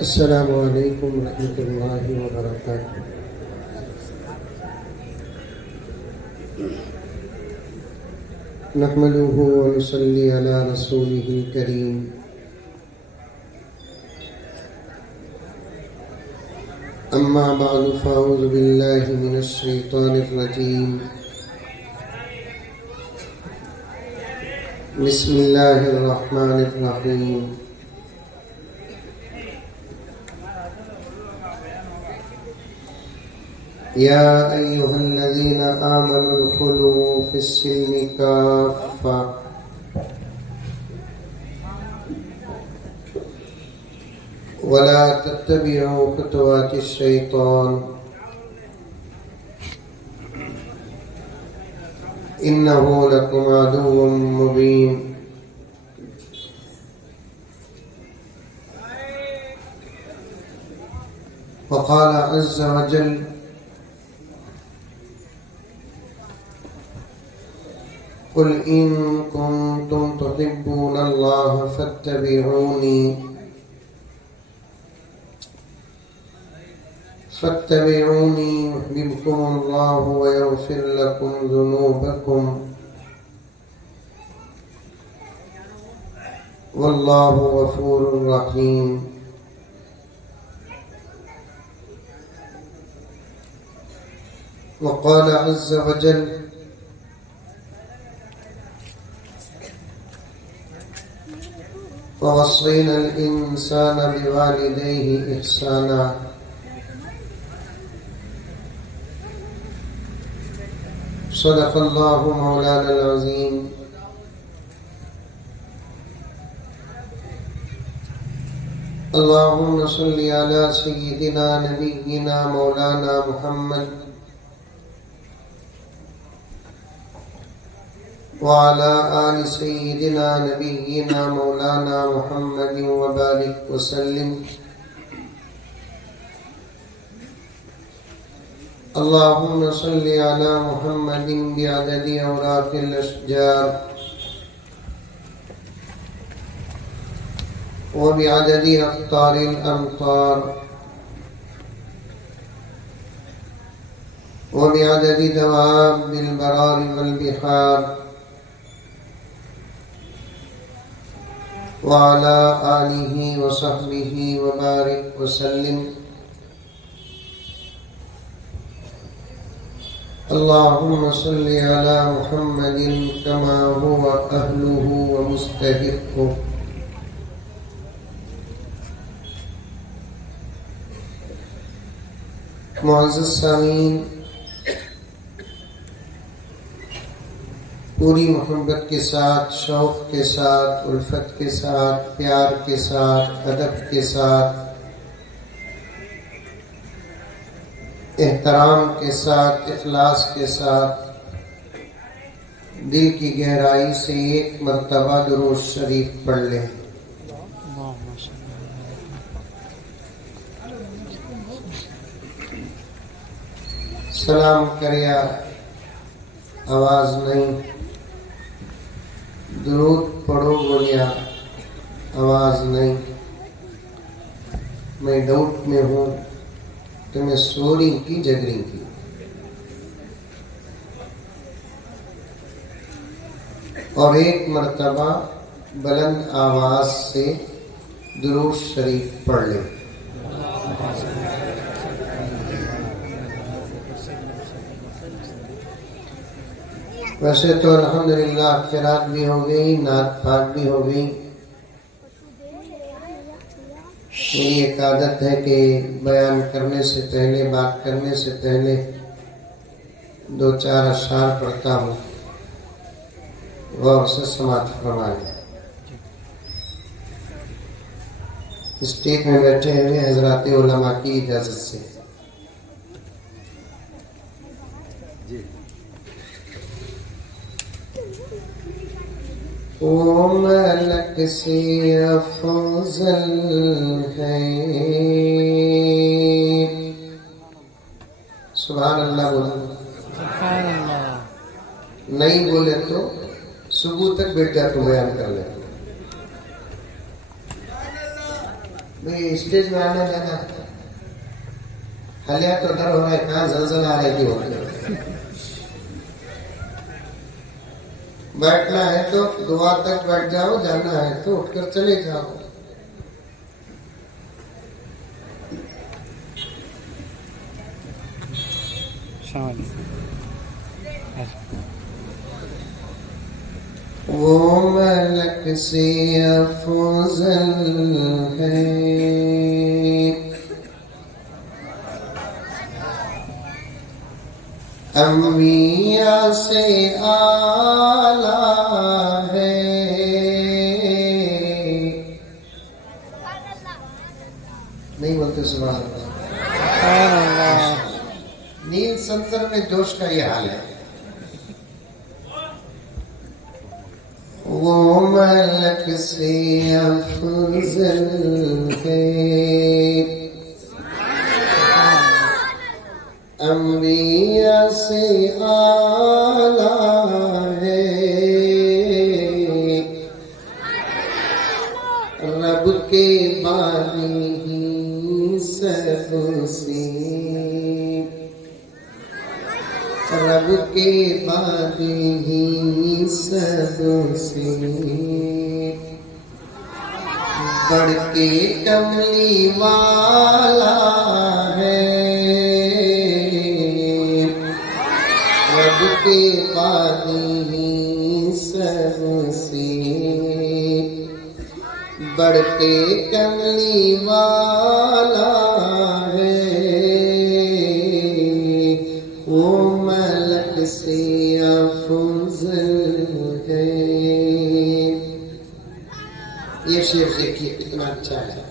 السلام علیکم ورحمۃ اللہ وبرکاتہ۔ نحمده ونصلی علی رسوله الکریم۔ اما بعد فاعوذ باللہ من الشیطان الرجیم۔ بسم اللہ الرحمن الرحیم۔ یا ایہا الذین آمنوا ادخلوا فی السلم کافۃ ولا تتبعوا خطوات الشیطان انہ لکم عدو مبین۔ وقال عز وجل قل إن كنتم تحبون الله فاتبعوني يحببكم الله ويغفر لكم ذنوبكم والله غفور رحيم۔ وقال عز وجل ووصينا الإنسان بوالديه إحسانا صدق الله مولانا العظيم۔ اللهم صل على سيدنا نبينا مولانا محمد وعلى آل سيدنا نبينا مولانا محمد وبارك وسلم۔ اللهم صل على محمد بعدد أوراق الأشجار وبعدد أقطار الأمطار وبعدد دواب البرار والبحار وعلى آله وصحبه وبارك وسلم۔ اللهم صل على محمد كما هو أهله ومستحقه۔ معزز سامعین، پوری محبت کے ساتھ، شوق کے ساتھ، الفت کے ساتھ، پیار کے ساتھ، ادب کے ساتھ، احترام کے ساتھ، اخلاص کے ساتھ، دل کی گہرائی سے ایک مرتبہ درود شریف پڑھ لیں۔ سلام کریا آواز نہیں، درود پڑھو بولیا آواز نہیں۔ میں ڈاؤٹ میں ہوں تو میں سوری کی جگری کی۔ اور ایک مرتبہ بلند آواز سے درود شریف پڑھ لیں۔ ویسے تو الحمدللہ قرات بھی ہو گئی، نعت پاک بھی ہو گئی۔ میری ایک عادت ہے کہ بیان کرنے سے پہلے، بات کرنے سے پہلے دو چار اشعار پڑھتا ہوں، غور سے سماعت فرمائیں۔ اسٹیج میں بیٹھے ہوئے حضرات علماء کی اجازت سے وہ ملک سے افضل ہے۔ سبحان اللہ بولو۔ سبحان اللہ۔ نہیں بولے تو صبح تک بیٹا کو بیان کر لیں۔ بھئی اسٹیج میں آنا جانا حالیہ تو ڈر ہو رہا ہے کہاں زلزلہ آ رہی ہو بیٹھنا ہے تو دعا تک بیٹھ جاؤ جانا ہے تو اٹھ کر چلے جاؤ وہ ملک سے افضل ہے انبیاء سے اعلیٰ ہے نہیں بولتے سبحان اللہ نیل سنسر میں جوش کا یہ حال ہے وہ ملک سے افضل ہے انبیاء سے اعلیٰ ہے رب کے بانی ہی سب سے رب کے بانی ہی سب سے بڑھ کے کملی والا ہے رب کے بانی ہی سب سے بڑھ کے کملی والا ہے وہ ملک سے افضل ہے یہ شعر دیکھیے کتنا اچھا ہے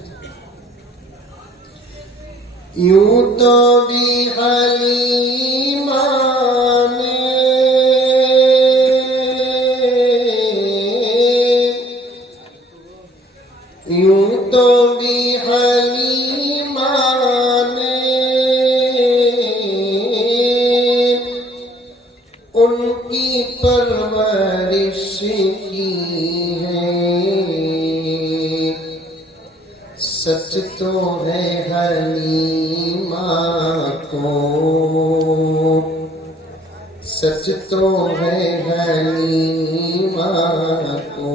یوں تو بھی حلیمہ یوں تو بھی حلیمہ نے ان کی پرورش کی ہے سچ تو ہے حلیمہ کو سچ تو ہے حلیمہ کو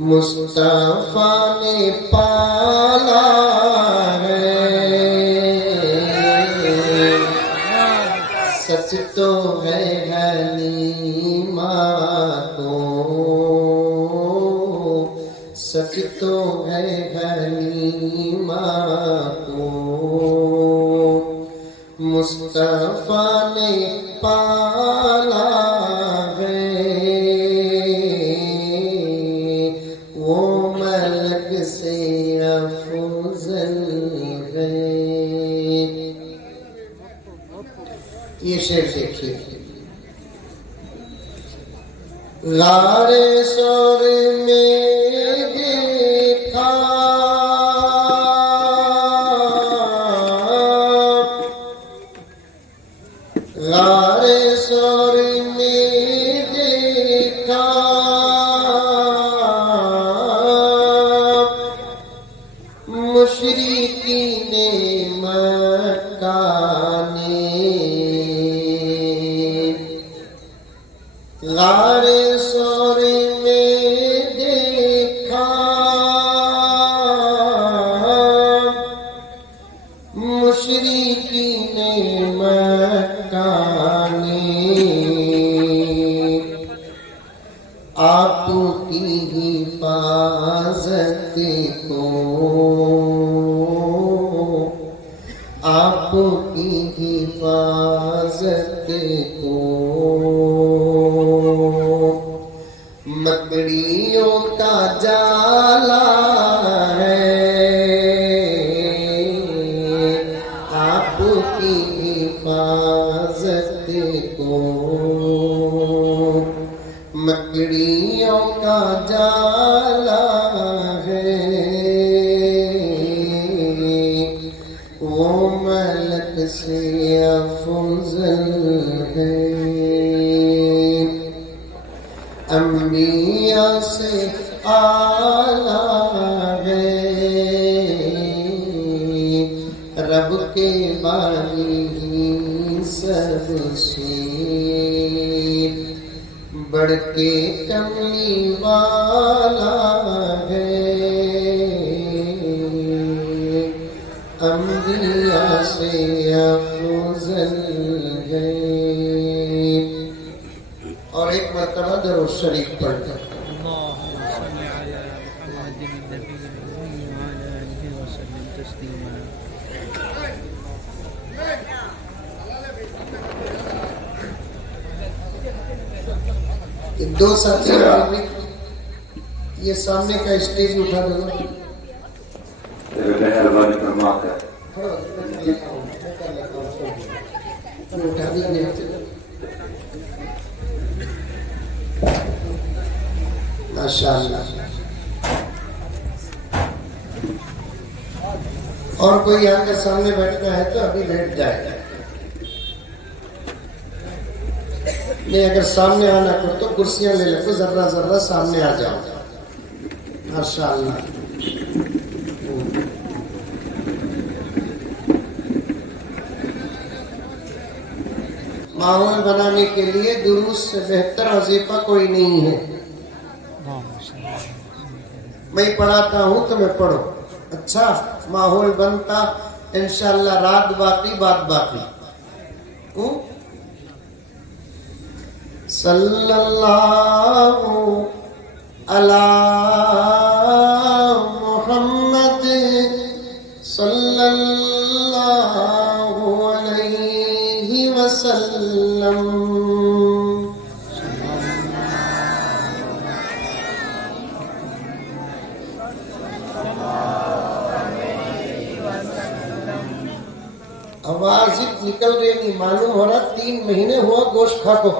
مصطفیٰ نے پالا ہے سچ تو ہے حلیمہ کو سچ تو ہے حلیمہ کو مصطفیٰ نے پالا ہے وہ ملک سے افضل ہے یہ شعر دیکھیے غار سور میں دیکھا غار سور میں دیکھا مشرکین مکہ نے غار سور میں دیکھا مشرکین مکہ نے آپ کی حفاظت کو آپ کی حفاظت کو مکڑیوں کا جالا ہے آپ کی حفاظت کو مکڑیوں کا جالا ہے وہ ملک سے افضل ہے انبیاء سے اعلیٰ رب کے بانی سب سے بڑھ کے کملی والا ہے، انبیاء سے افضل ہے۔ اور ایک مرتبہ درود شریف پڑھتے ہیں۔ دو ساتھی یہ سامنے کا اسٹیج اٹھا دو، مہربانی فرما کر اٹھا دیجیے۔ ماشاء اللہ۔ اور کوئی یہاں کے سامنے بیٹھنا ہے تو ابھی بیٹھ جائے گا، نہیں اگر سامنے آنا کو تو کرسیاں لے لے، ذرا ذرا سامنے آ جاؤ۔ ماشاء اللہ۔ ماحول بنانے کے لیے دروس سے بہتر وظیفہ کوئی نہیں ہے۔ میں پڑھاتا ہوں تمہیں پڑھو، اچھا ماحول بنتا انشاءاللہ، رات باقی بات باقی۔ صلی اللہ علی محمد صلی اللہ علیہ وسلم۔ آواز نکل رہی نہیں، معلوم ہو رہا 3 مہینے ہوا گوشت کھا کو۔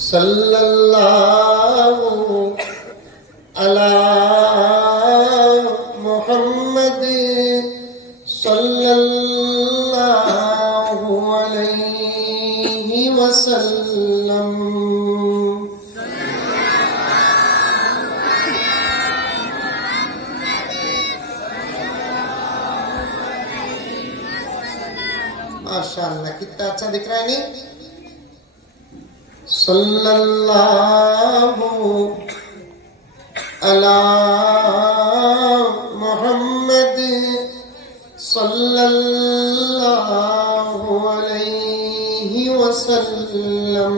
صلی اللہ علی محمد صلی اللہ علیہ وسلم۔ ماشاءاللہ کتنا اچھا دکھ رہا ہے نہیں؟ صلی اللہ علی محمد صلی اللہ علیہ وسلم۔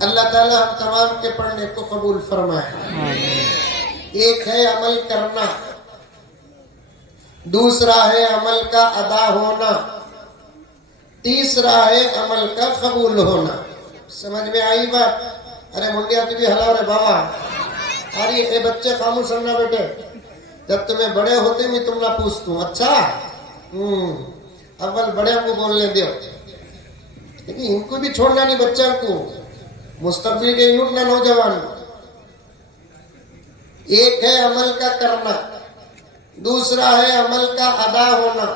اللہ تعالیٰ ہم تمام کے پڑھنے کو قبول فرمائے۔ ایک ہے عمل کرنا، دوسرا ہے عمل کا ادا ہونا، تیسرا ہے عمل کا قبول ہونا۔ سمجھ میں آئی بات؟ ارے منڈیا تجھے ہلا رہے بابا، ارے اے بچے خاموش رہنا بیٹے، جب تمہیں بڑے ہوتے میں تم نہ پوچھتوں۔ اچھا اول بڑے کو بولنے دیو، لیکن ان کو بھی چھوڑنا نہیں، بچوں کو مستقبل کے انہوں نوجوان۔ ایک ہے عمل کا کرنا، دوسرا ہے عمل کا ادا ہونا،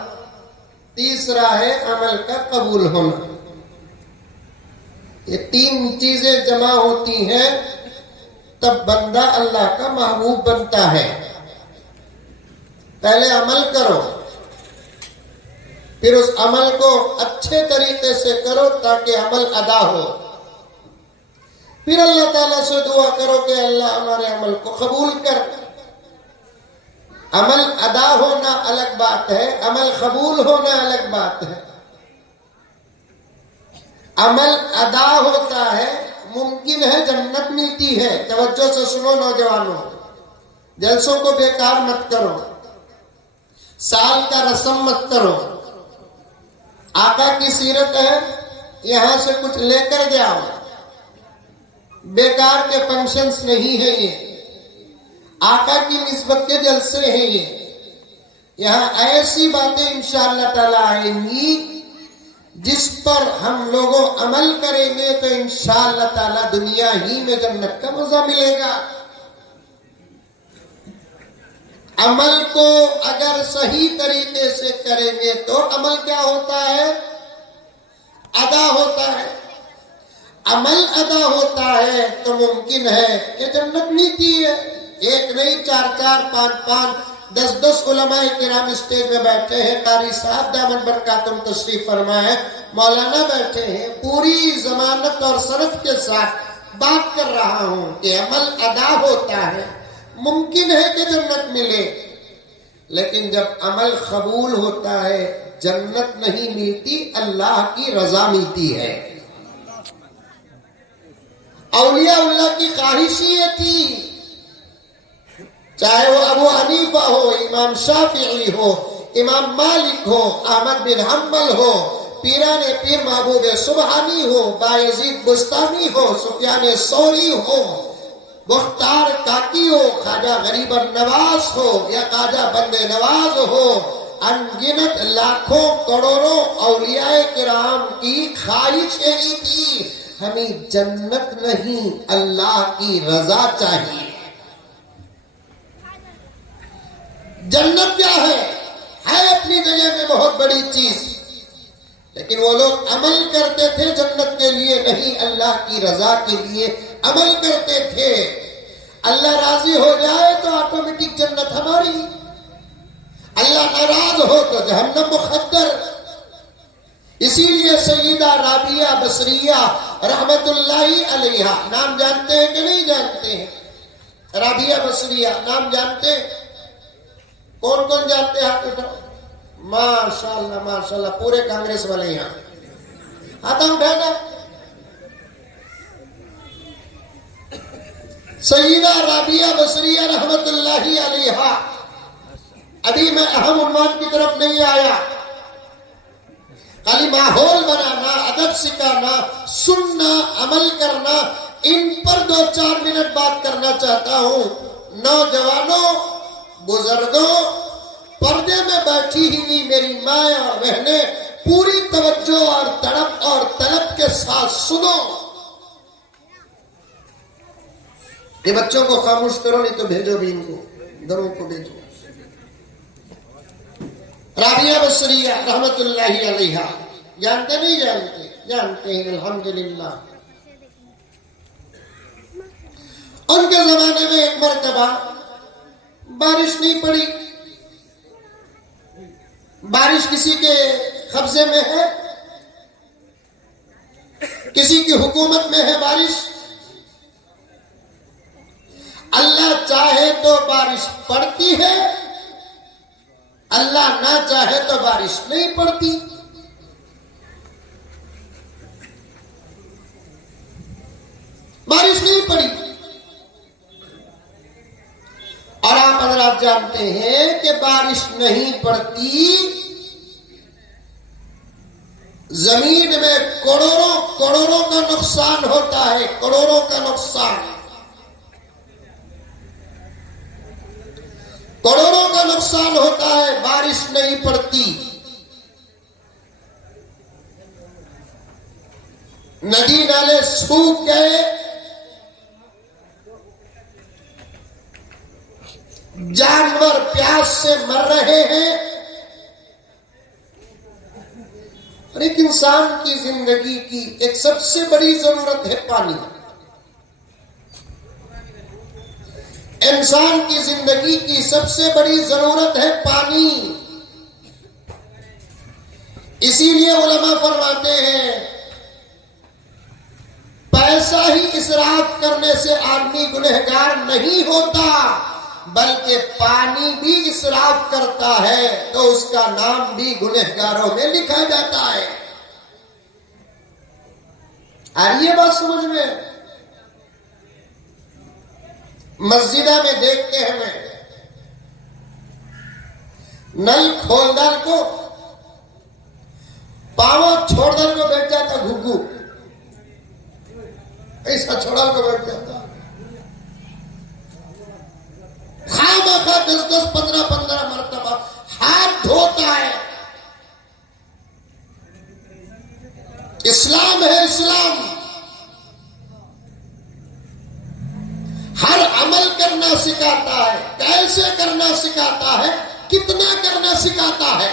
تیسرا ہے عمل کا قبول ہونا۔ یہ 3 چیزیں جمع ہوتی ہیں تب بندہ اللہ کا محبوب بنتا ہے۔ پہلے عمل کرو، پھر اس عمل کو اچھے طریقے سے کرو تاکہ عمل ادا ہو، پھر اللہ تعالیٰ سے دعا کرو کہ اللہ ہمارے عمل کو قبول کر۔ عمل ادا ہونا الگ بات ہے، عمل قبول ہونا الگ بات ہے۔ عمل ادا ہوتا ہے، ممکن ہے جنت ملتی ہے۔ توجہ سے سنو نوجوانوں، جلسوں کو بیکار مت کرو، سال کا رسم مت کرو۔ آقا کی سیرت ہے، یہاں سے کچھ لے کر جاؤ، بیکار کے فنکشنز نہیں ہیں یہ، آقا کی نسبت کے جلسے ہیں یہ۔ یہاں ایسی باتیں انشاءاللہ تعالی آئیں گی جس پر ہم لوگوں عمل کریں گے تو انشاءاللہ تعالی دنیا ہی میں جنت کا مزہ ملے گا۔ عمل کو اگر صحیح طریقے سے کریں گے تو عمل کیا ہوتا ہے؟ ادا ہوتا ہے، عمل ادا ہوتا ہے تو ممکن ہے کہ جنت ملتی ہے۔ ایک نہیں، 4 4 5 5 10 10 علماء کرام اسٹیج میں بیٹھے ہیں، قاری صاحب دامن برکاتہم تشریف فرمائے، مولانا بیٹھے ہیں، پوری ضمانت اور سند کے ساتھ بات کر رہا ہوں کہ عمل ادا ہوتا ہے، ممکن ہے کہ جنت ملے، لیکن جب عمل قبول ہوتا ہے جنت نہیں ملتی، اللہ کی رضا ملتی ہے۔ اولیاء اللہ کی خواہش یہ تھی، چاہے وہ ابو حنیفہ ہو، امام شافعی ہو، امام مالک ہو، احمد بن حنبل ہو، پیران پیر محبوب سبحانی ہو، بایزید بستانی ہو، سفیان ثوری ہو، مختار کاکی ہو، خواجہ غریب النواز ہو یا خواجہ بند نواز ہو، انگنت لاکھوں کروڑوں اولیاء کرام کی خواہش یہی تھی، ہمیں جنت نہیں اللہ کی رضا چاہیے۔ جنت کیا ہے اپنی جگہ میں بہت بڑی چیز، لیکن وہ لوگ عمل کرتے تھے جنت کے لیے نہیں، اللہ کی رضا کے لیے عمل کرتے تھے۔ اللہ راضی ہو جائے تو آٹومیٹک جنت ہماری، اللہ ناراض ہو تو جہنم مقدر۔ اسی لیے سیدہ رابعہ بصریہ رحمت اللہ علیہا، نام جانتے ہیں کہ نہیں جانتے ہیں؟ رابعہ بصریہ نام جانتے ہیں؟ کون کون جانتے ہیں؟ ہاتھ اٹھاؤ۔ ماشاءاللہ ماشاءاللہ، پورے کانگریس والے یہاں ہاتھ اٹھانا۔ سیدہ رابعہ بصریہ رحمت اللہ علیہا، ابھی میں اہم عنوان کی طرف نہیں آیا، خالی ماحول بنانا، ادب سکھانا، سننا، عمل کرنا، ان پر 2-4 منٹ بات کرنا چاہتا ہوں۔ نوجوانوں، بزرگوں، پردے میں بیٹھی ہوئی میری ماں اور بہنیں، پوری توجہ اور تڑپ اور طلب کے ساتھ سنو۔ یہ بچوں کو خاموش کرو، نہیں تو بھیجو بھی ان کو، گھروں کو بھیجو۔ رابعہ بصریہ رحمت اللہ علیہا، جانتے نہیں جانتے؟ جانتے ہیں الحمدللہ۔ ان کے زمانے میں ایک مرتبہ بارش نہیں پڑی۔ بارش کسی کے قبضے میں ہے، کسی کی حکومت میں ہے بارش۔ اللہ چاہے تو بارش پڑتی ہے، اللہ نہ چاہے تو بارش نہیں پڑتی۔ بارش نہیں پڑی، اور آپ حضرات جانتے ہیں کہ بارش نہیں پڑتی، زمین میں کروڑوں کا نقصان ہوتا ہے، کروڑوں کا نقصان، کروڑوں کا نقصان ہوتا ہے، بارش نہیں پڑتی۔ ندی نالے سوکھ گئے، جانور پیاس سے مر رہے ہیں، اور ایک انسان کی زندگی کی ایک سب سے بڑی ضرورت ہے پانی۔ انسان کی زندگی کی سب سے بڑی ضرورت ہے پانی۔ اسی لیے علماء فرماتے ہیں پیسہ ہی اسراف کرنے سے آدمی گنہگار نہیں ہوتا، بلکہ پانی بھی اسراف کرتا ہے تو اس کا نام بھی گنہگاروں میں لکھا جاتا ہے۔ آ رہی ہے بات سمجھ میں؟ مسجدہ میں دیکھتے ہیں میں، نل کھول ڈال کو پاؤں چھوڑ ڈال کو بیٹھ جاتا، گھگو ایسا چھوڑا کو بیٹھ جاتا، خواہ 10 15 مرتبہ ہاتھ دھوتا ہے۔ اسلام ہے اسلام، ہر عمل کرنا سکھاتا ہے، کیسے کرنا سکھاتا ہے، کتنا کرنا سکھاتا ہے۔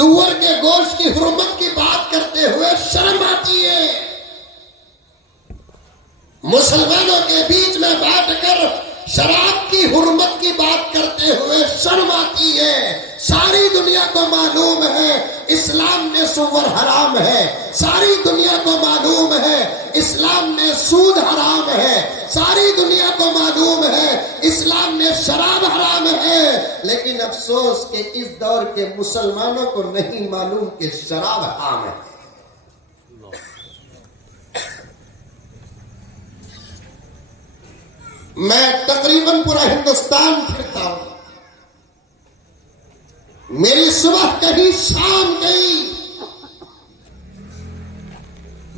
سور کے گوشت کی حرمت کی بات کرتے ہوئے شرم آتی ہے. مسلمانوں کے بیچ میں بیٹھ کر شراب کی حرمت کی بات کرتے ہوئے شرم آتی ہے. ساری دنیا کو معلوم ہے اسلام میں سور حرام ہے. ساری دنیا کو معلوم ہے اسلام میں سود حرام ہے. ساری دنیا کو معلوم ہے اسلام میں شراب حرام ہے. لیکن افسوس کہ اس دور کے مسلمانوں کو نہیں معلوم کہ شراب حرام ہے. میں تقریباً پورا ہندوستان پھرتا ہوں. میری صبح کہیں شام کہیں.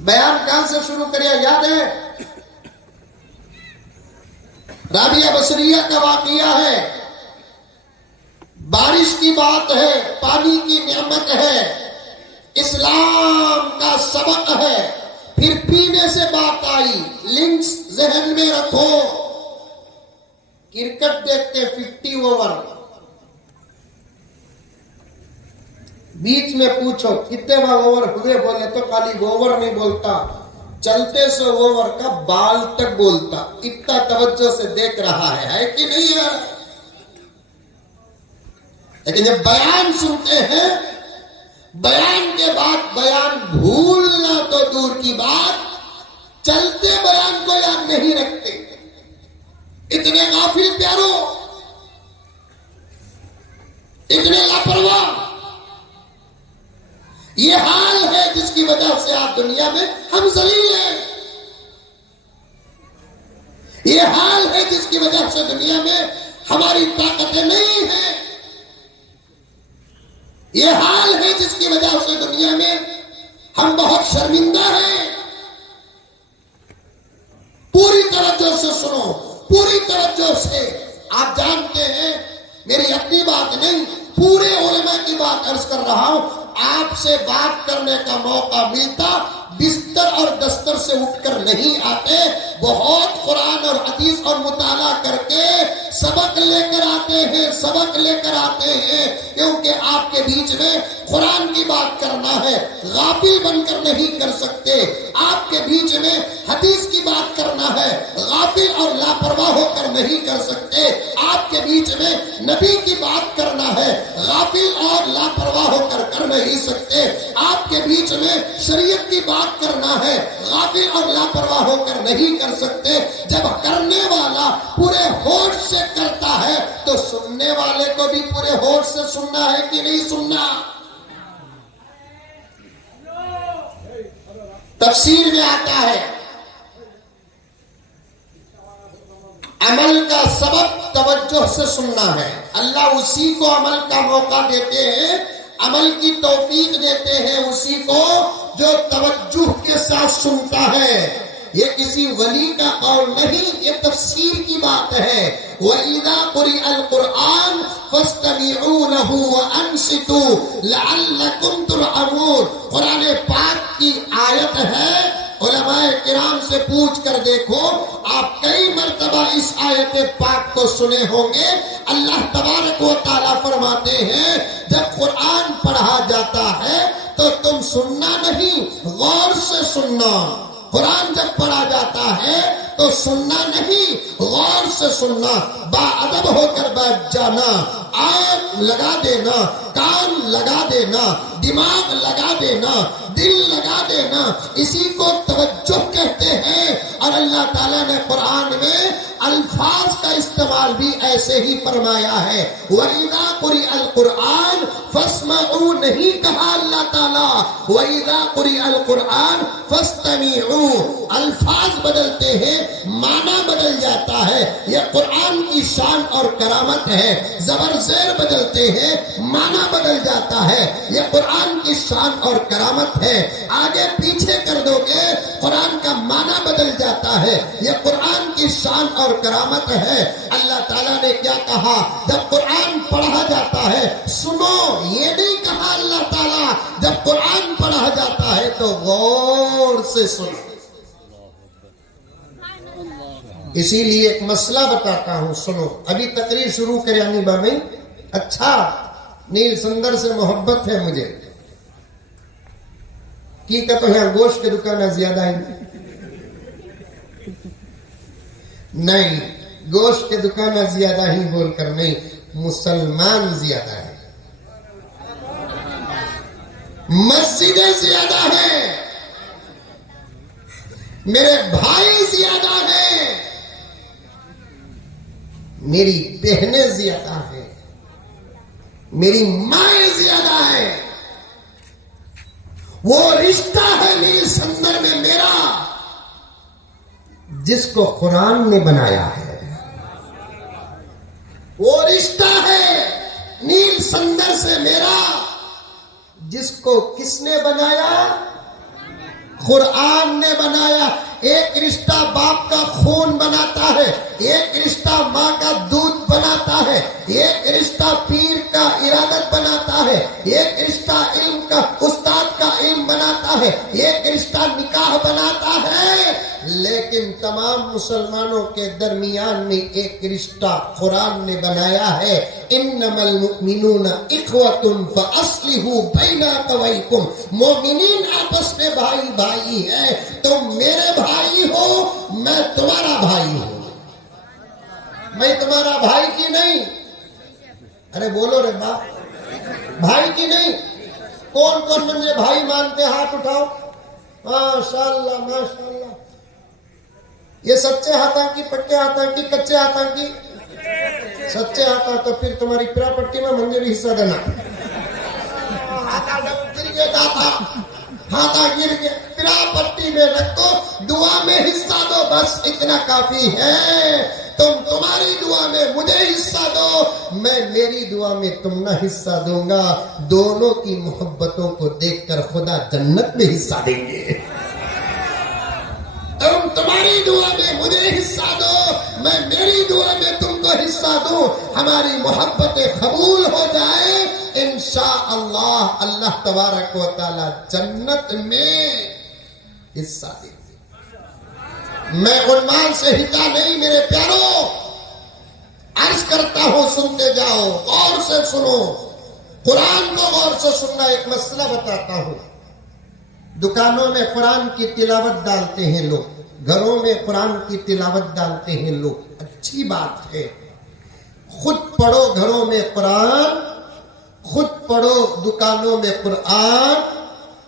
بیان کہاں سے شروع کریا یاد ہے؟ رابعہ بصریہ کا واقعہ ہے. بارش کی بات ہے، پانی کی نعمت ہے، اسلام کا سبق ہے. پھر پینے سے بات آئی. لنکس ذہن میں رکھو. کرکٹ دیکھتے 50 اوور. بیچ میں پوچھو کتنے اوور ہوئے، بولے تو خالی اوور نہیں بولتا، چلتے 100 اوور کا بال تک بولتا. اتنا توجہ سے دیکھ رہا ہے کہ نہیں ہے؟ لیکن جب بیان سنتے ہیں، بیان کے بعد بیان بھولنا تو دور کی بات، چلتے بیان کو یاد نہیں رکھتے. اتنے غافل پیاروں، اتنے لاپرواہ. یہ حال ہے جس کی وجہ سے آج دنیا میں ہم ذلیل ہیں. یہ حال ہے جس کی وجہ سے دنیا میں ہماری طاقتیں نہیں ہیں. یہ حال ہے جس کی وجہ سے دنیا میں ہم بہت شرمندہ ہیں. پوری توجہ سے سنو، پوری توجہ سے. آپ جانتے ہیں میری اپنی بات نہیں، پورے علماء کی بات عرض کر رہا ہوں. آپ سے بات کرنے کا موقع ملتا، بستر اور دستر سے اٹھ کر نہیں آتے. بہت قرآن اور حدیث اور مطالعہ کر کے سبق لے کر آتے ہیں، سبق لے کر آتے ہیں. کیونکہ آپ کے بیچ میں قرآن کی بات کرنا ہے، غافل بن کر نہیں کر سکتے. آپ کے بیچ میں حدیث کی بات کرنا ہے، غافل اور لاپرواہ ہو کر نہیں کر سکتے. آپ کے بیچ میں نبی کی بات کرنا ہے، غافل اور لاپرواہ ہو کر نہیں سکتے. آپ کے بیچ میں شریعت کی بات کرنا ہے، غافل اور لاپرواہ ہو کر نہیں کر سکتے. جب کرنے والا پورے ہوش سے کرتا ہے تو سننے والے کو بھی پورے ہوش سے سننا ہے کہ نہیں سننا. تفسیر میں آتا ہے عمل کا سبب توجہ سے سننا ہے. اللہ اسی کو عمل کا موقع دیتے ہیں، عمل کی توفیق دیتے ہیں اسی کو جو توجہ کے ساتھ سنتا ہے. یہ کسی ولی کا قول نہیں، یہ تفسیر کی بات ہے. وَإِذَا قُرِئَ الْقُرْآنُ فَاسْتَمِعُوا لَهُ وَأَنصِتُوا لَعَلَّكُمْ تُرْحَمُونَ. قرآن پاک کی آیت ہے. علماء کرام سے پوچھ کر دیکھو، آپ کئی مرتبہ اس آیت پاک کو سنے ہوں گے. اللہ تبارک و تعالیٰ فرماتے ہیں جب قرآن پڑھا جاتا ہے تو تم سننا نہیں، غور سے سننا. قرآن جب پڑھا جاتا ہے تو سننا نہیں، غور سے سننا. با ادب ہو کر بیٹھ جانا، آنکھ لگا دینا، کان لگا دینا، دماغ لگا دینا، دل لگا دینا، اسی کو توجہ کہتے ہیں. اور اللہ تعالیٰ نے قرآن میں الفاظ کا استعمال بھی ایسے ہی فرمایا ہے. وَإِذَا قُرِئَ الْقُرْآنُ فَاسْمَعُوا نہیں کہا اللہ تعالیٰ، وَإِذَا قُرِئَ الْقُرْآنُ فَاسْتَمِعُوا. الفاظ بدلتے ہیں، معنی بدل جاتا ہے. یہ قرآن کی شان اور کرامت ہے. زبر زیر بدلتے ہیں، معنی بدل جاتا ہے. یہ قرآن کی شان اور کرامت ہے. آگے پیچھے کر دو گے قرآن کا معنی بدل جاتا ہے. یہ قرآن کی شان اور کرامت ہے. اللہ تعالیٰ نے کیا کہا جب قرآن پڑھا جاتا ہے؟ سنو. یہ نہیں کہا اللہ تعالیٰ جب قرآن پڑھا جاتا ہے تو غور سے سنو. اسی لیے ایک مسئلہ بتاتا ہوں، سنو. ابھی تقریر شروع کرے نہیں بابی. اچھا نیل سندر سے محبت ہے مجھے کی کا تو یہاں گوشت کی دکانیں زیادہ ہیں نہیں گوشت کی دکانیں زیادہ ہی بول کر نہیں مسلمان زیادہ ہے مسجدیں زیادہ ہیں میرے بھائی زیادہ ہیں میری بہنیں زیادہ ہیں میری مائیں زیادہ ہیں وہ رشتہ ہے نیل سندر میں میرا جس کو قرآن نے بنایا ہے وہ رشتہ ہے نیل سندر سے میرا جس کو کس نے بنایا قرآن نے بنایا ایک رشتہ باپ کا خون بناتا ہے ایک رشتہ ماں کا دودھ بناتا ہے ایک رشتہ پیر کا ارادت بناتا ہے ایک رشتہ علم کا استاد کا علم بناتا ہے ایک رشتہ نکاح بناتا ہے لیکن تمام مسلمانوں کے درمیان میں ایک رشتہ قرآن نے بنایا ہے انما المؤمنون اخوۃ فاصلحوا بین اخویکم مومنین آپس میں بھائی بھائی ہے تم میرے بھائی ہو میں تمہارا بھائی ہوں میں تمہارا بھائی کی نہیں ارے بولو رے باپ بھائی کی نہیں کون کون مجھے بھائی مانتے ہاتھ اٹھاؤ ماشاءاللہ ماشاءاللہ یہ سچے ہاتھاں کی پکے ہاتھاں کی کچے ہاتھاں کی سچے ہاتھاں تو پھر تمہاری پراپرٹی میں مجھے بھی حصہ دینا ہاتھاں گر گئے داتا ہاتھاں گر گئے پراپرٹی میں رکھو دعا میں حصہ دو بس اتنا کافی ہے تم تمہاری دعا میں مجھے حصہ دو میں میری دعا میں تم نہ حصہ دوں گا دونوں کی محبتوں کو دیکھ کر خدا جنت میں حصہ دیں گے تم تمہاری دعا میں مجھے حصہ دو میں میری دعا میں تم کو حصہ دوں ہماری محبتیں قبول ہو جائے انشاءاللہ اللہ تبارک و تعالی جنت میں حصہ دے میں عنوان سے ہٹا نہیں میرے پیاروں عرض کرتا ہوں سنتے جاؤ غور سے سنو قرآن کو غور سے سننا ایک مسئلہ بتاتا ہوں دکانوں میں قرآن کی تلاوت ڈالتے ہیں لوگ گھروں میں قرآن کی تلاوت ڈالتے ہیں لوگ اچھی بات ہے خود پڑھو گھروں میں قرآن خود پڑھو دکانوں میں قرآن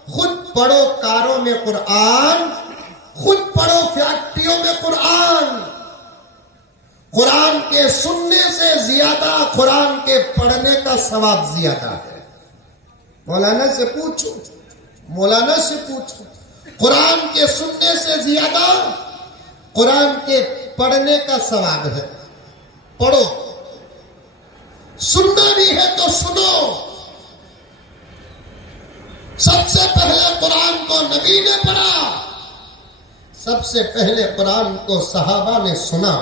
خود پڑھو کاروں میں قرآن خود پڑھو فیکٹریوں میں قرآن قرآن کے سننے سے زیادہ قرآن کے پڑھنے کا ثواب زیادہ ہے مولانا سے پوچھو قرآن کے سننے سے زیادہ قرآن کے پڑھنے کا ثواب ہے پڑھو سننا بھی ہے تو سنو سب سے پہلے قرآن کو نبی نے پڑھا سب سے پہلے قرآن کو صحابہ نے سنا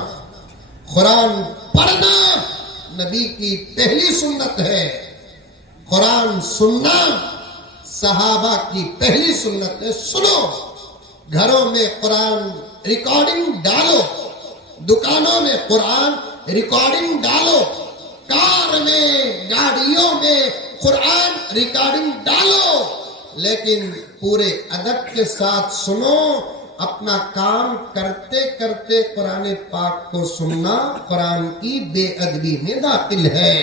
قرآن پڑھنا نبی کی پہلی سنت ہے قرآن سننا صحابہ کی پہلی سنت ہے سنو گھروں میں قرآن ریکارڈنگ ڈالو دکانوں میں قرآن ریکارڈنگ ڈالو کار میں گاڑیوں میں قرآن ریکارڈنگ ڈالو لیکن پورے ادب کے ساتھ سنو اپنا کام کرتے کرتے قرآن پاک کو سننا قرآن کی بے ادبی میں داخل ہے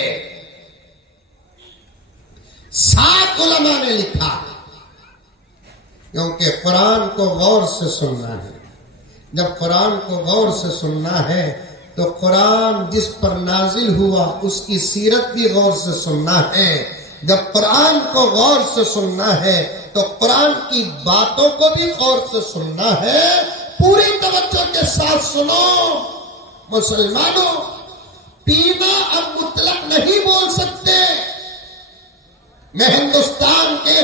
7 علماء نے لکھا کیونکہ قرآن کو غور سے سننا ہے جب قرآن کو غور سے سننا ہے تو قرآن جس پر نازل ہوا اس کی سیرت بھی غور سے سننا ہے جب قرآن کو غور سے سننا ہے تو قرآن کی باتوں کو بھی غور سے سننا ہے پوری توجہ کے ساتھ سنو مسلمانوں پینا اب مطلق نہیں بول سکتے میں ہندوستان کے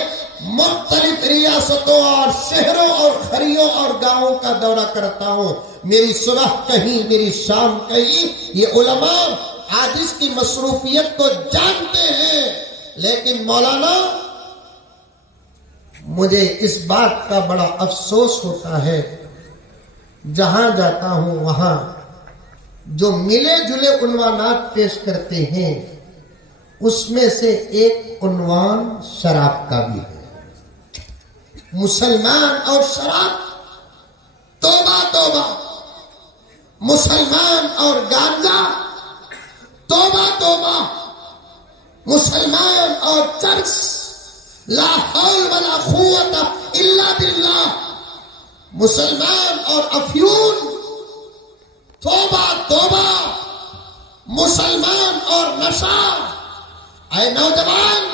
مختلف ریاستوں اور شہروں اور خریوں اور گاؤں کا دورہ کرتا ہوں میری صبح کہیں میری شام کہیں یہ علماء آج اس کی مصروفیت کو جانتے ہیں لیکن مولانا مجھے اس بات کا بڑا افسوس ہوتا ہے جہاں جاتا ہوں وہاں جو ملے جلے عنوانات پیش کرتے ہیں اس میں سے ایک عنوان شراب کا بھی ہے. مسلمان اور شراب، توبہ توبہ. مسلمان اور گانجا، توبہ توبہ. مسلمان اور چرس، لا حول ولا قوت الا باللہ. مسلمان اور افیون، توبہ توبہ. مسلمان اور نشہ. اے نوجوان،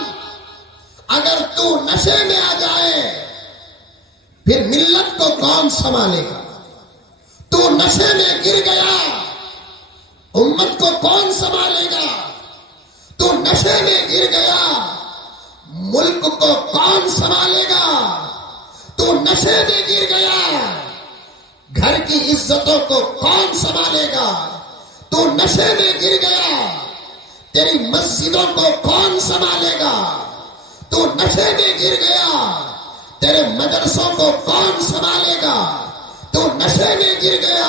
اگر تو نشے میں آ جائے پھر ملت کو کون سنبھالے گا؟ تو نشے میں گر گیا، امت کو کون سنبھالے گا؟ تو نشے میں گر گیا، ملک کو کون سنبھالے گا؟ تو نشے میں گر گیا، گھر کی عزتوں کو کون سنبھالے گا؟ تو نشے میں گر گیا، تیری مسجدوں کو کون سنبھالے گا؟ تو نشے میں گر گیا، تیرے مدرسوں کو کون سنبھالے گا؟ تو نشے میں گر گیا،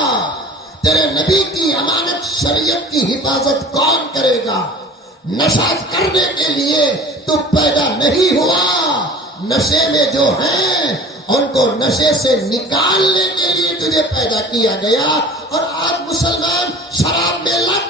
تیرے نبی کی امانت شریعت کی حفاظت کون کرے گا؟ نشہ کرنے کے لیے تو پیدا نہیں ہوا. نشے میں جو ہیں ان کو نشے سے نکالنے کے لیے تجھے پیدا کیا گیا. اور آج مسلمان شراب میں لت،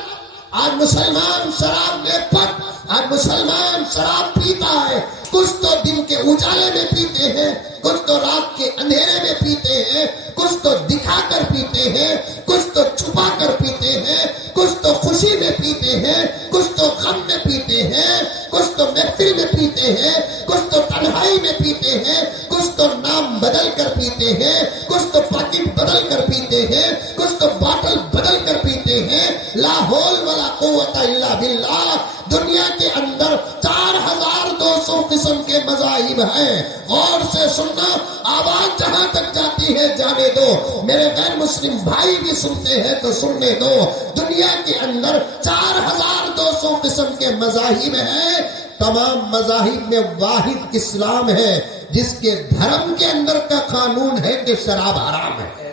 آج مسلمان شراب میں پت، آج مسلمان شراب پیتا ہے. کچھ تو دن کے اجالے میں پیتے ہیں، کچھ تو رات کے اندھیرے میں پیتے ہیں، کچھ تو دکھا کر پیتے ہیں، کچھ تو چھپا کر پیتے ہیں، کچھ تو خوشی میں پیتے ہیں، کچھ تو غم میں پیتے ہیں، کچھ تو محفل میں پیتے ہیں، کچھ تو تنہائی میں پیتے ہیں، کچھ تو نام بدل کر پیتے ہیں، کچھ تو پاکٹ بدل کر پیتے ہیں، کچھ تو باٹل بدل کر پیتے ہیں. لا حول ولا قوت الا باللہ. دنیا کے اندر 4200 قسم کے مذاہب ہیں. غور سے سننا، آواز جہاں تک جاتی ہے جانے دو. میرے غیر مسلم بھائی بھی سنتے ہیں تو سننے دو. دنیا کے اندر 4200 قسم کے مذاہب ہیں. تمام مذاہب میں واحد اسلام ہے جس کے دھرم کے اندر کا قانون ہے کہ شراب حرام ہے.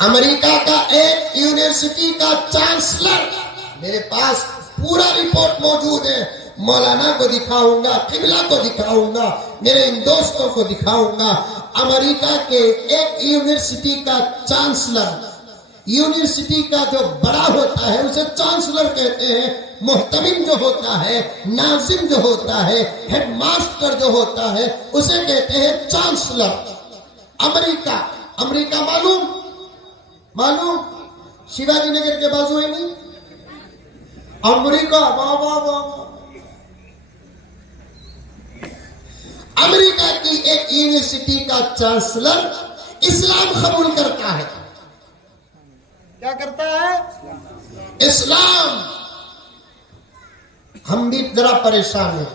امریکہ کا ایک یونیورسٹی کا چانسلر، میرے پاس پورا رپورٹ موجود ہے، مولانا کو دکھاؤں گا، قبلہ کو دکھاؤں گا، میرے ان دوستوں کو دکھاؤں گا. امریکہ کے ایک یونیورسٹی کا چانسلر، یونیورسٹی کا جو بڑا ہوتا ہے اسے چانسلر کہتے ہیں. محتمم جو ہوتا ہے، ناظم جو ہوتا ہے، ہیڈ ماسٹر جو ہوتا ہے اسے کہتے ہیں چانسلر. امریکہ معلوم شیواجی نگر کے بازو ہے نہیں؟ امریکہ، واہ واہ واہ. امریکہ کی ایک یونیورسٹی کا چانسلر اسلام قبول کرتا ہے. کیا کرتا ہے؟ اسلام. ہم بھی ذرا پریشان ہیں،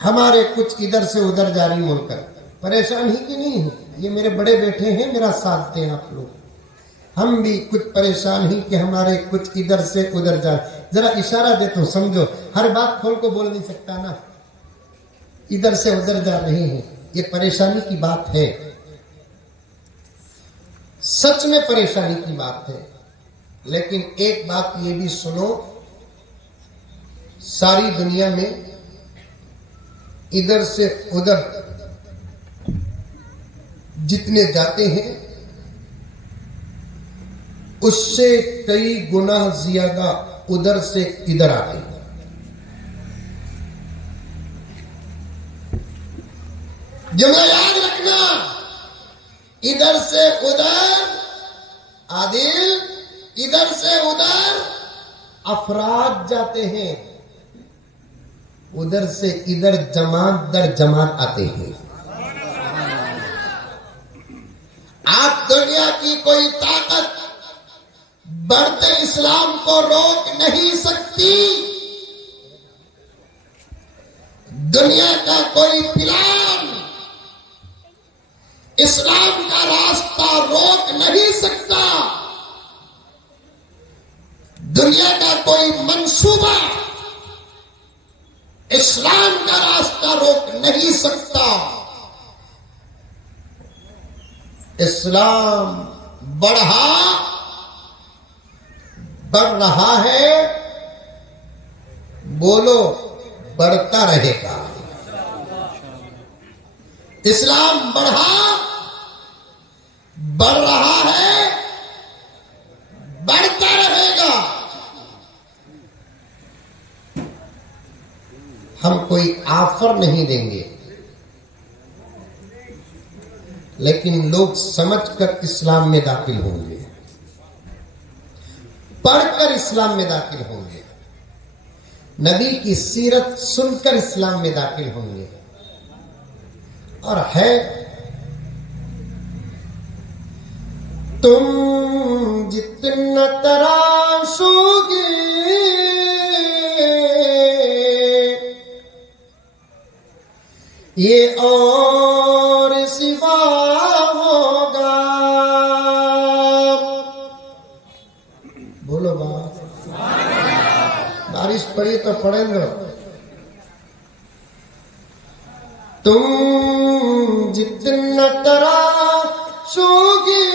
ہمارے کچھ ادھر سے ادھر جاری ملک کر. پریشان ہی کہ نہیں ہوں، یہ میرے بڑے بیٹے ہیں، میرا ساتھ دیں آپ لوگ. ہم بھی کچھ پریشان ہی کہ ہمارے کچھ ادھر سے ادھر جا. ذرا اشارہ دے تو سمجھو، ہر بات کھول کو بول نہیں سکتا نا. ادھر سے ادھر جا رہے ہیں، یہ پریشانی کی بات ہے، سچ میں پریشانی کی بات ہے. لیکن ایک بات یہ بھی سنو، ساری دنیا میں ادھر سے ادھر جتنے جاتے ہیں اس سے کئی گنا زیادہ ادھر سے ادھر آتے ہیں. جملہ یاد رکھنا، ادھر سے ادھر عادل، ادھر سے ادھر افراد جاتے ہیں، ادھر سے ادھر جماعت در جماعت آتے ہیں. آپ دنیا کی کوئی طاقت بڑھتے اسلام کو روک نہیں سکتی. دنیا کا کوئی پلان اسلام کا راستہ روک نہیں سکتا. دنیا کا کوئی منصوبہ اسلام کا راستہ روک نہیں سکتا. اسلام بڑھا بڑھ رہا ہے، بولو بڑھتا رہے گا۔ اسلام بڑھا، بڑھ رہا ہے، بڑھتا رہے گا۔ ہم کوئی آفر نہیں دیں گے، لیکن لوگ سمجھ کر اسلام میں داخل ہوں گے، پڑھ کر اسلام میں داخل ہوں گے، نبی کی سیرت سن کر اسلام میں داخل ہوں گے۔ اور ہے تم جتنا تراشو گے یہ اور سوا ہوگا۔ بولو بات، بارش پڑی تو پڑیں گے۔ تم جتنا تراشو گے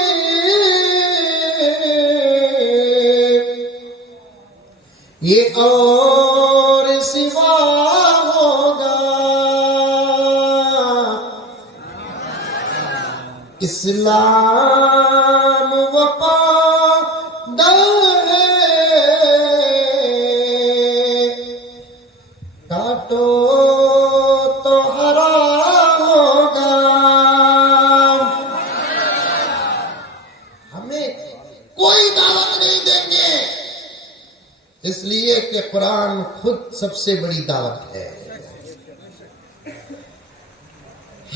یہ اور سوا ہوگا۔ اسلام وفادار ہے، کاٹو تو ہرا ہوگا۔ ہمیں کوئی دعوت نہیں دیں گے، اس لیے کہ قرآن خود سب سے بڑی دعوت ہے۔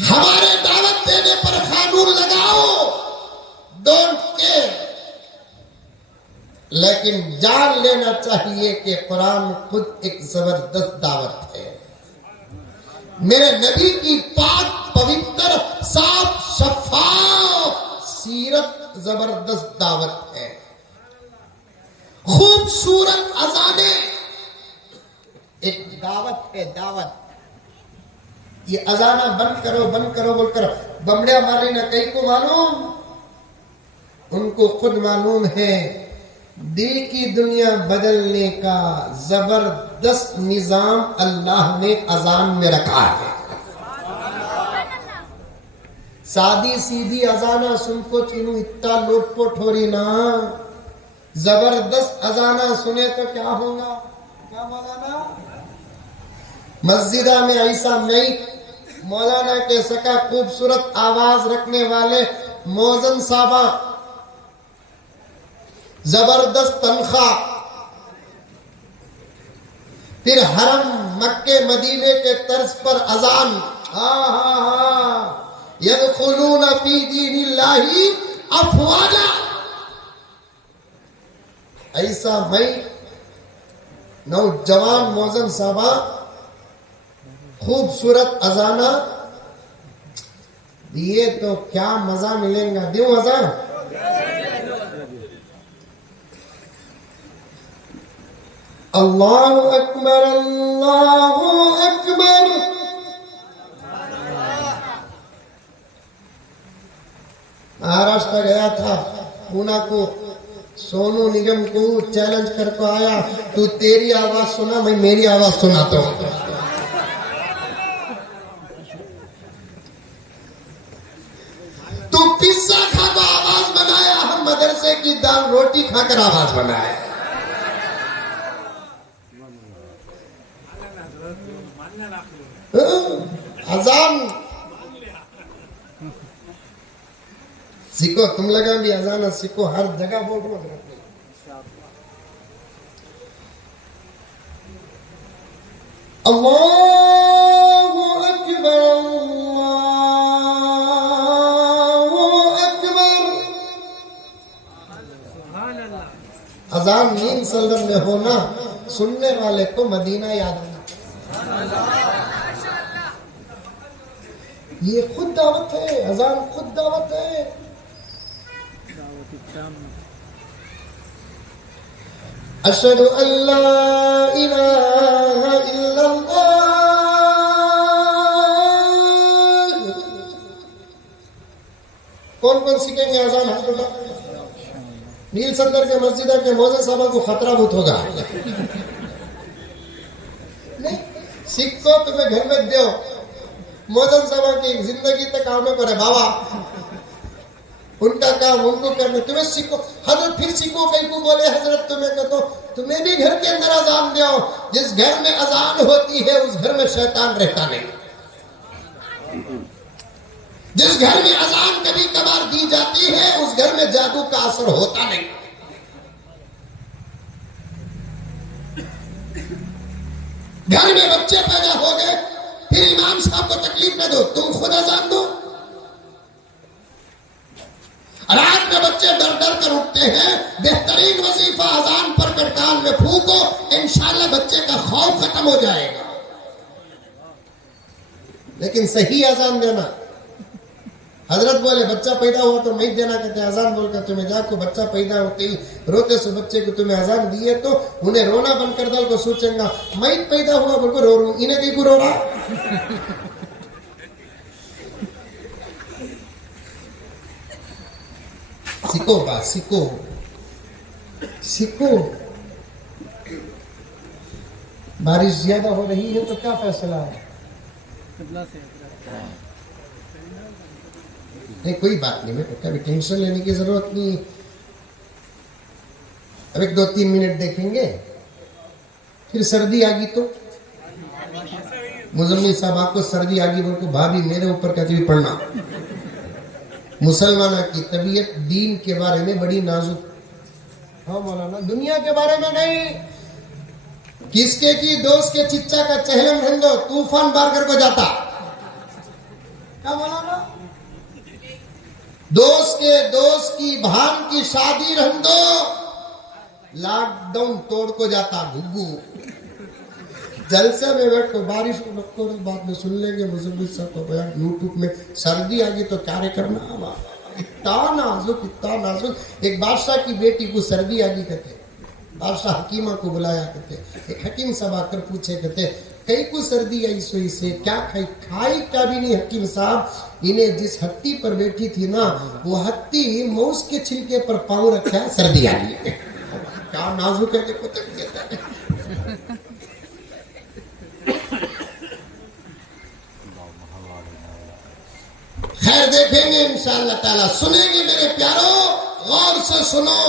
ہمارے دعوت دینے پر قانون لگاؤ، ڈونٹ کیئر، لیکن جان لینا چاہیے کہ قرآن خود ایک زبردست دعوت ہے۔ میرے نبی کی پاک پوتر صاف شفاف سیرت زبردست دعوت ہے۔ خوبصورت اذانیں ایک دعوت ہے، دعوت۔ یہ اذانہ بند کرو بول کر بمڑیا ماری نہ کئی کو معلوم، ان کو خود معلوم ہے دل کی دنیا بدلنے کا زبردست نظام اللہ نے اذان میں رکھا ہے۔ سادی سیدھی اذانہ سن کو چینو اتنا لوٹ پوٹ ہو رہی نا، زبردست اذانہ سنے تو کیا ہوگا؟ کیا مولانا؟ مسجدہ میں ایسا نہیں، مولانا کے سکا خوبصورت آواز رکھنے والے موزن صاحبہ، زبردست تنخواہ، پھر حرم مکے مدینے کے طرز پر اذان، یدخلون فی دین اللہ افواجا۔ ایسا میں نوجوان موزن صاحبہ خوبصورت اذانہ دیے تو کیا مزہ ملیں گا۔ دیوں اذان؟ اللہ اکبر اللہ اکبر۔ مہاراشٹر گیا تھا، پونا کو، سونو نگم کو چیلنج کر کے آیا، تو تیری آواز سنا، میں میری آواز سناتا ہوں۔ تو پیزا کھا کر آواز بنایا، ہم مدرسے کی دال روٹی کھا کر آواز بنائے۔ اذان سیکھو، تم لگا بھی اذان سیکھو، ہر جگہ بول رہا ہوں۔ اللہ اکبر اللہ اکبر۔ اذان نیم سلم میں ہونا، سننے والے کو مدینہ یاد آنا۔ یہ خود دعوت ہے، اذان خود دعوت ہے۔ اشہد ان لا الہ الا اللہ۔ کون کون سیکھیں گے اذان؟ ہاتھ اٹھا۔ نیل صدر کے مسجد کے موزے صاحب کو خطرہ بہت ہوگا. نہیں سکھ کو تمہیں گھر میں دیو موزن صاحب کی زندگی تک کام کرے بابا ان کا کام ان کو کرنا. تمہیں سکھو حضرت پھر سکھو کہیں کو بولے حضرت تمہیں کہتا تمہیں بھی گھر کے اندر اذان دیو. جس گھر میں اذان ہوتی ہے اس گھر میں شیطان رہتا نہیں. جس گھر میں اذان کبھی کبھار دی جاتی ہے اس گھر میں جادو کا اثر ہوتا نہیں. گھر میں بچے پیدا ہو گئے پھر امام صاحب کو تکلیف نہ دو تم خود اذان دو. رات میں بچے ڈر ڈر کر اٹھتے ہیں بہترین وظیفہ اذان پر کر کان میں پھونکو انشاءاللہ بچے کا خوف ختم ہو جائے گا. لیکن صحیح اذان دینا. حضرت بولے بچہ پیدا ہوا تو میت دینا کہتے ہیں. اذان بول کر تمہیں جا کو بچہ پیدا ہوتے ہی روتے سے بچے کو تمہیں اذان دیے تو انہیں رونا بند کر دل کو سوچیں گا میت پیدا ہوا بول کو رو رہوں انہیں کہیں کو رو رہا. سیکھو بات سیکھو سیکھو. بارش زیادہ ہو رہی ہے تو کیا فیصلہ ہے؟ نہیں کوئی بات نہیں بیٹا کبھی ٹینشن لینے کی ضرورت نہیں. اب ایک 2-3 منٹ دیکھیں گے پھر سردی آگی تو مزمل صاحب آپ کو سردی آگی بول کو بھابھی میرے اوپر کہتی ہوئی پڑھنا. مسلمانہ کی طبیعت دین کے بارے میں بڑی نازک. ہاں مولانا دنیا کے بارے میں نہیں. کس کے کی دوست کے چچا کا چہلم رہندو طوفان بارگر کو جاتا. کیا مولانا دوست کے دوست کی بہن کی شادی رہندو لاک ڈاؤن توڑ کو جاتا گھگو. جلسے میں بیٹھ کو بارش کو رکھو بعد میں سن لیں گے مزمل صاحب کو بیان یوٹیوب میں. سردی آگی تو کیا کرنا اتنا نازک. ایک بادشاہ کی بیٹی کو سردی آگی کہتے. بادشاہ حکیمہ کو بلایا کہتے. ایک حکیم صاحب آ کر پوچھے کہتے کئی کو سردی آئی سوئی سے کیا کھائی کیا بھی نہیں. حکیم صاحب انہیں جس ہتھی پر بیٹھی تھی نا وہ ہتھی موس کے چھلکے پر پاؤں رکھا ہے سردی آ گئی. کیا نازک ہے دیکھو طبیعت ہے. خیر دیکھیں گے انشاءاللہ تعالی سنیں گے میرے پیارو. غور سے سنو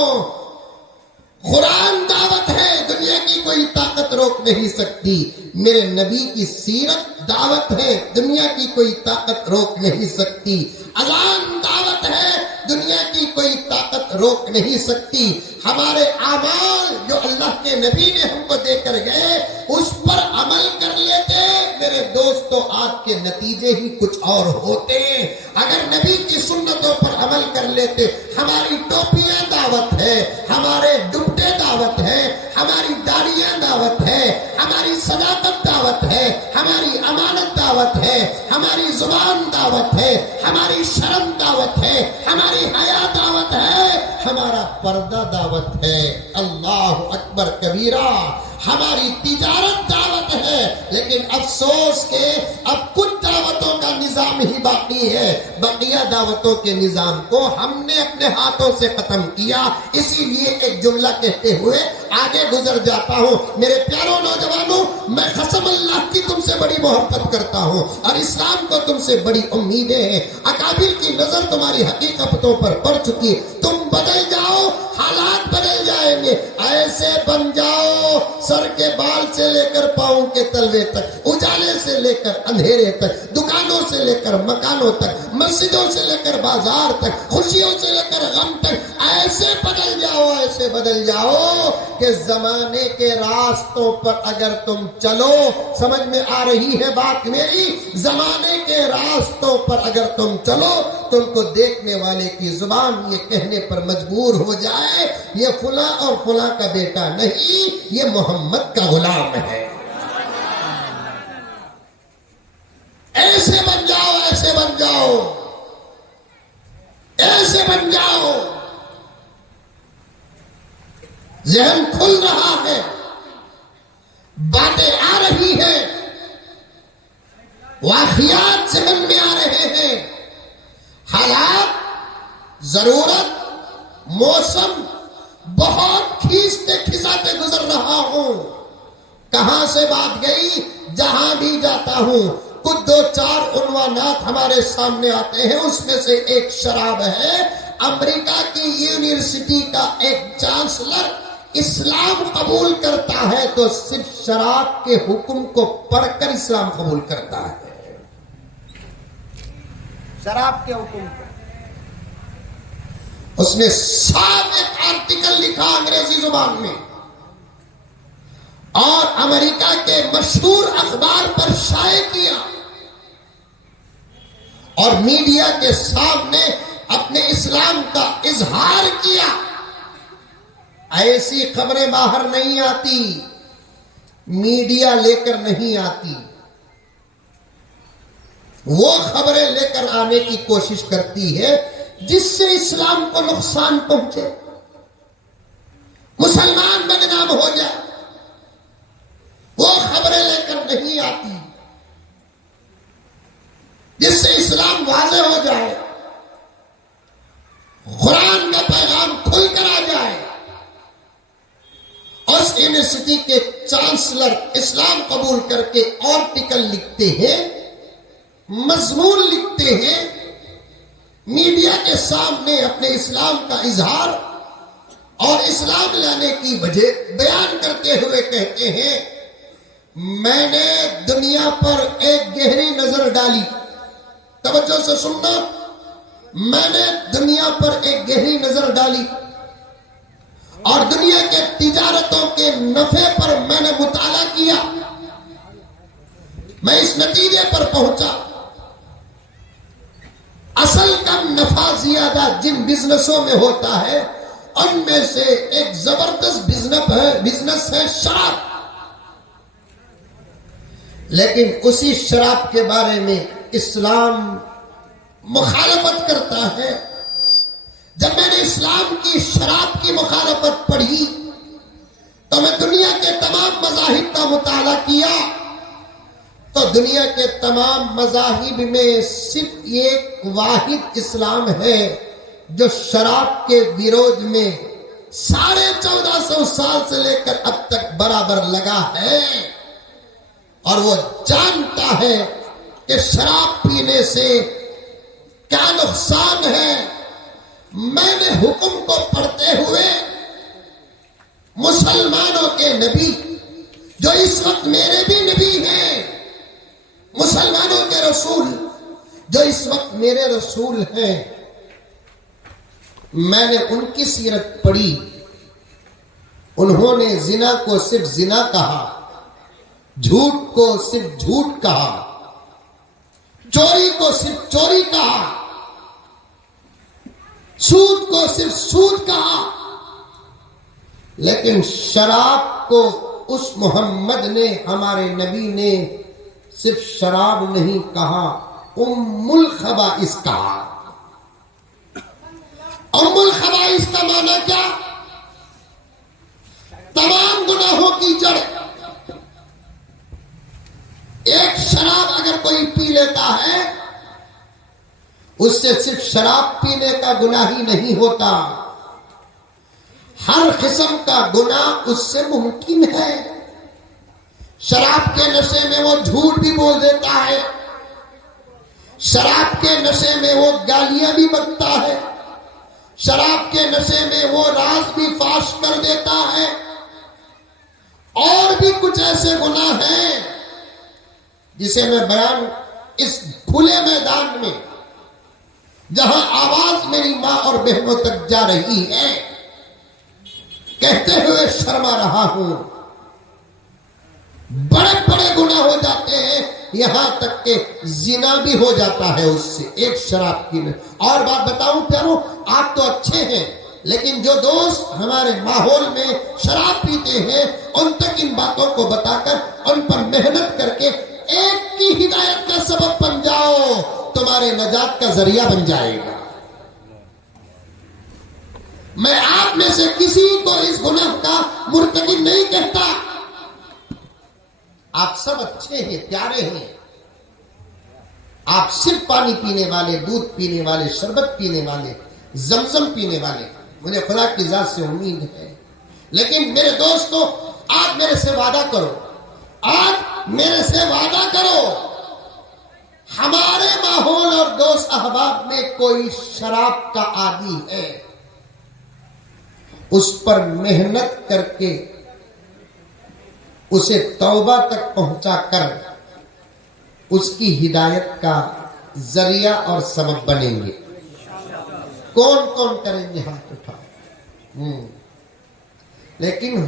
قرآن دعوت ہے دنیا کی کوئی طاقت روک نہیں سکتی. میرے نبی کی سیرت دعوت ہے دنیا کی کوئی طاقت روک نہیں سکتی. اذان دعوت ہے دنیا کی کوئی طاقت روک نہیں سکتی. ہمارے اعمال جو اللہ کے نبی نے ہم کو دے کر گئے اس پر عمل کر لیتے میرے دوستو آج کے نتیجے ہی کچھ اور ہوتے. اگر نبی کی سنتوں پر عمل کر لیتے ہماری ٹوپیاں دعوت ہے ہمارے ڈبٹے دعوت ہے ہماری داڑیاں دعوت ہے ہماری صداقت دعوت ہے ہماری امانت دعوت ہے ہماری زبان دعوت ہے ہماری شرم دعوت ہے ہماری حیا دعوت ہے ہمارا پردہ دعوت ہے. اللہ اکبر کبیرہ. ہماری تجارت دعوت ہے لیکن افسوس کہ اب کچھ دعوتوں کا نظام ہی باقی ہے. بقیہ دعوتوں کے نظام کو ہم نے اپنے ہاتھوں سے ختم کیا. اسی لیے ایک جملہ کہتے ہوئے آگے گزر جاتا ہوں. میرے پیاروں نوجوانوں میں قسم اللہ کی تم سے بڑی محبت کرتا ہوں اور اسلام کو تم سے بڑی امیدیں ہیں. اکابر کی نظر تمہاری حقیقتوں پر پڑ چکی. تم بدل جاؤ حالات بدل جائیں گے. ایسے بن جاؤ سر کے بال سے لے کر پاؤں کے تلوے تک اجالے سے لے کر اندھیرے تک دکانوں سے لے کر مکانوں تک مسجدوں سے لے کر بازار تک خوشیوں سے لے کر غم تک ایسے بدل جاؤ کہ زمانے کے راستوں پر اگر تم چلو. سمجھ میں آ رہی ہے بات میری؟ زمانے کے راستوں پر اگر تم چلو تم کو دیکھنے والے کی زبان یہ کہنے پر مجبور ہو جائے یہ فلاں اور فلاں کا بیٹا نہیں یہ محمد کا غلام ہے. ایسے بن جاؤ ایسے بن جاؤ ایسے بن جاؤ. ذہن کھل رہا ہے باتیں آ رہی ہیں واقعات ذہن میں آ رہے ہیں. حالات ضرورت موسم کہاں سے بات گئی؟ جہاں بھی جاتا ہوں کچھ دو چار عنوانات ہمارے سامنے آتے ہیں، اس میں سے ایک شراب ہے۔ امریکہ کی یونیورسٹی کا ایک چانسلر اسلام قبول کرتا ہے تو صرف شراب کے حکم کو پڑھ کر اسلام قبول کرتا ہے، شراب کے حکم کو۔ اس نے صاف ایک آرٹیکل لکھا انگریزی زبان میں اور امریکہ کے مشہور اخبار پر شائع کیا اور میڈیا کے سامنے اپنے اسلام کا اظہار کیا۔ ایسی خبریں باہر نہیں آتی، میڈیا لے کر نہیں آتی، وہ خبریں لے کر آنے کی کوشش کرتی ہے جس سے اسلام کو نقصان پہنچے، مسلمان بدنام ہو جائے، وہ خبریں لے کر نہیں آتی جس سے اسلام واضح ہو جائے، قرآن کا پیغام کھل کر آ جائے۔ اس یونیورسٹی کے چانسلر اسلام قبول کر کے آرٹیکل لکھتے ہیں، مضمون لکھتے ہیں، میڈیا کے سامنے اپنے اسلام کا اظہار اور اسلام لانے کی وجہ بیان کرتے ہوئے کہتے ہیں، میں نے دنیا پر ایک گہری نظر ڈالی۔ توجہ سے سننا، میں نے دنیا پر ایک گہری نظر ڈالی اور دنیا کے تجارتوں کے نفع پر میں نے مطالعہ کیا۔ میں اس نتیجے پر پہنچا، اصل کم نفع زیادہ جن بزنسوں میں ہوتا ہے ان میں سے ایک زبردست بزنس ہے شراب۔ لیکن اسی شراب کے بارے میں اسلام مخالفت کرتا ہے۔ جب میں نے اسلام کی شراب کی مخالفت پڑھی تو میں دنیا کے تمام مذاہب کا مطالعہ کیا تو دنیا کے تمام مذاہب میں صرف ایک واحد اسلام ہے جو شراب کے ویرود میں 1450 سال سے لے کر اب تک برابر لگا ہے، اور وہ جانتا ہے کہ شراب پینے سے کیا نقصان ہے۔ میں نے حکم کو پڑھتے ہوئے مسلمانوں کے نبی جو اس وقت میرے بھی نبی ہیں، مسلمانوں کے رسول جو اس وقت میرے رسول ہیں، میں نے ان کی سیرت پڑھی۔ انہوں نے زنا کو صرف زنا کہا، جھوٹ کو صرف جھوٹ کہا، چوری کو صرف چوری کہا، سود کو صرف سود کہا، لیکن شراب کو اس محمد نے، ہمارے نبی نے صرف شراب نہیں کہا، ام الخبائث کہا۔ ام الخبائث کا معنی کیا؟ تمام گناہوں کی جڑ۔ ایک شراب اگر کوئی پی لیتا ہے اس سے صرف شراب پینے کا گناہ ہی نہیں ہوتا، ہر قسم کا گناہ اس سے ممکن ہے۔ شراب کے نشے میں وہ جھوٹ بھی بول دیتا ہے، شراب کے نشے میں وہ گالیاں بھی بکتا ہے، شراب کے نشے میں وہ راز بھی فاش کر دیتا ہے، اور بھی کچھ ایسے گناہ ہیں جسے میں بیان اس کھلے میدان میں جہاں آواز میری ماں اور بہنوں تک جا رہی ہے کہتے ہوئے شرما رہا ہوں۔ بڑے بڑے گناہ ہو جاتے ہیں، یہاں تک کہ زنا بھی ہو جاتا ہے اس سے، ایک شراب کی۔ اور بات بتاؤں پیارو، آپ تو اچھے ہیں لیکن جو دوست ہمارے ماحول میں شراب پیتے ہیں ان تک ان باتوں کو بتا کر ان پر محنت کر کے ایک کی ہدایت کا سبب بن جاؤ، تمہارے نجات کا ذریعہ بن جائے گا۔ میں آپ میں سے کسی کو اس گناہ کا مرتکب نہیں کہتا، آپ سب اچھے ہیں، پیارے ہیں، آپ صرف پانی پینے والے، دودھ پینے والے، شربت پینے والے، زمزم پینے والے، مجھے خدا کی ذات سے امید ہے۔ لیکن میرے دوستو، آپ میرے سے وعدہ کرو آج میرے سے وعدہ کرو ہمارے ماحول اور دوست احباب میں کوئی شراب کا عادی ہے، اس پر محنت کر کے اسے توبہ تک پہنچا کر اس کی ہدایت کا ذریعہ اور سبب بنیں گے۔ کون کون کریں گے؟ ہاتھ اٹھاؤ۔ لیکن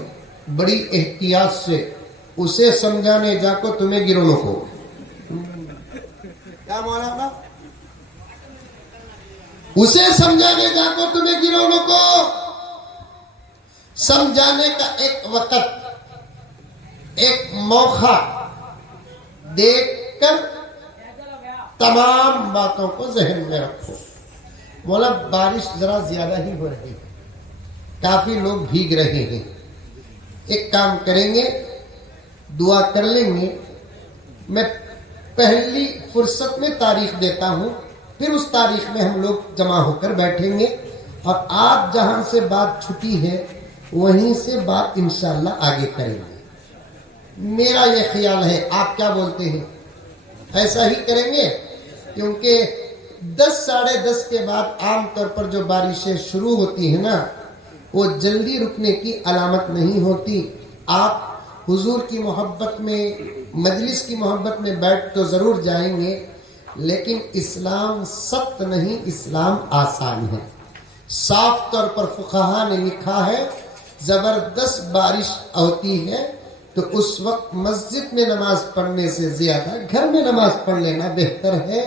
بڑی احتیاط سے اسے سمجھانے جا کو تمہیں گرونوں کو کیا مولانا، اسے سمجھانے جا کو تمہیں گرونوں کو سمجھانے کا ایک وقت، ایک موقع دیکھ کر تمام باتوں کو ذہن میں رکھو۔ مولا بارش ذرا زیادہ ہی ہو رہی ہے، کافی لوگ بھیگ رہے ہیں، ایک کام کریں گے، دعا کر لیں گے۔ میں پہلی فرصت میں تاریخ دیتا ہوں، پھر اس تاریخ میں ہم لوگ جمع ہو کر بیٹھیں گے، اور آپ جہاں سے بات چھٹی ہے وہیں سے بات انشاءاللہ آگے کریں گے۔ میرا یہ خیال ہے، آپ کیا بولتے ہیں؟ ایسا ہی کریں گے، کیونکہ 10 ساڑھے 10 کے بعد عام طور پر جو بارشیں شروع ہوتی ہیں نا، وہ جلدی رکنے کی علامت نہیں ہوتی۔ آپ حضور کی محبت میں، مجلس کی محبت میں بیٹھ تو ضرور جائیں گے، لیکن اسلام سخت نہیں، اسلام آسان ہے۔ صاف طور پر فقہا نے لکھا ہے، زبردست بارش ہوتی ہے تو اس وقت مسجد میں نماز پڑھنے سے زیادہ گھر میں نماز پڑھ لینا بہتر ہے۔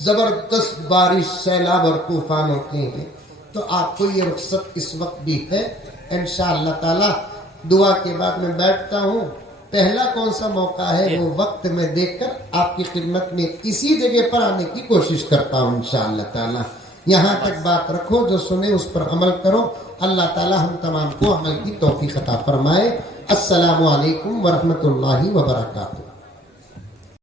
زبردست بارش، سیلاب اور طوفان ہوتے ہیں، تو آپ کو یہ رخصت اس وقت بھی ہے۔ انشاءاللہ تعالی دعا کے بعد میں بیٹھتا ہوں۔ پہلا کون سا موقع ہے وہ وقت میں دیکھ کر آپ کی خدمت میں اسی جگہ پر آنے کی کوشش کرتا ہوں انشاءاللہ تعالی۔ یہاں تک بات رکھو، جو سنے اس پر عمل کرو۔ اللہ تعالی ہم تمام کو عمل کی توفیق عطا فرمائے۔ السلام علیکم ورحمۃ اللہ وبرکاتہ۔